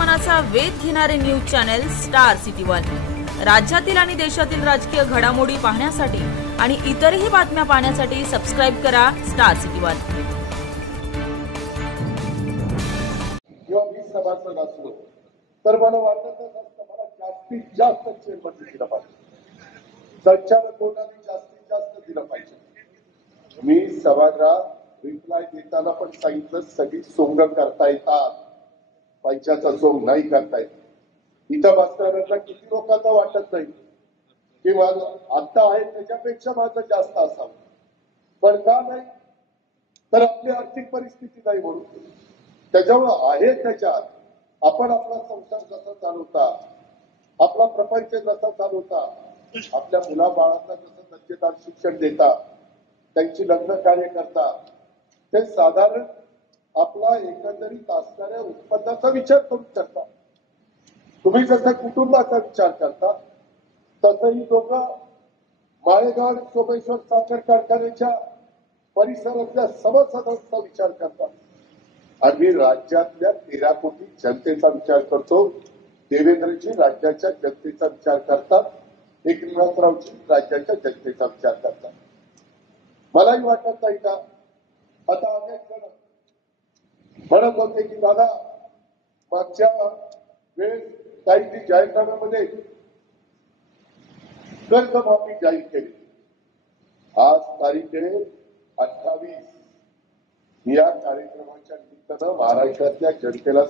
मनाचा वेध घेणारे news channel star city one. राज्यातील आणि देशातील राजकीय घडामोडी पाहण्यासाठी आणि इतरही बातम्या पाहण्यासाठी सबस्क्राइब करा स्टार सिटी वन। सभासद असलो तर मला वाटतच असतं मला जास्तीत जास्त चेअरमन दिलं पाहिजे, संचालक बोर्डाने जास्तीत जास्त दिलं पाहिजे। मी सभागृहात रिप्लाय देताना पण सांगितलं सगळी सोंग करता येतात, पैशाचा सोंग नाही करता येत। इथं बसणाऱ्यांना किती लोकांना वाटत नाही की माझं आता आहे त्याच्यापेक्षा माझं जास्त असावं, पण का नाही तर आपली आर्थिक परिस्थिती नाही म्हणून त्याच्यामुळे आहे त्याच्यात आपण आपला संसार कसा चालवता, आपला प्रपंच कसा चालवता, आपल्या मुला बाळांना कसं दर्जेदार शिक्षण देता, त्यांची लग्न कार्य करता, ते साधारण आपला एकंदरीत असणाऱ्या उत्पन्नाचा विचार करून करता। तुम्ही जसं कुटुंबाचा विचार करता तसंही लोक माळेगाव सोमेश्वर साखर कारखान्याच्या परिसरातल्या सभासदांचा विचार करतात। आणि राज्यातल्या 13 कोटी जनतेचा विचार करतो। देवेंद्रजी राज्याच्या जनतेचा विचार करतात, एकनाथरावजी राज्याच्या जनतेचा विचार करतात। मलाही वाटत नाही का आता अनेक जण म्हणत होते की दादा मागच्या वेळेस काही जाहीरनाम्यामध्ये कर्जमाफी जाहीर केली, आज तारीख आहे 28। या कार्यक्रमाच्या निमित्तानं महाराष्ट्रातल्या जनतेला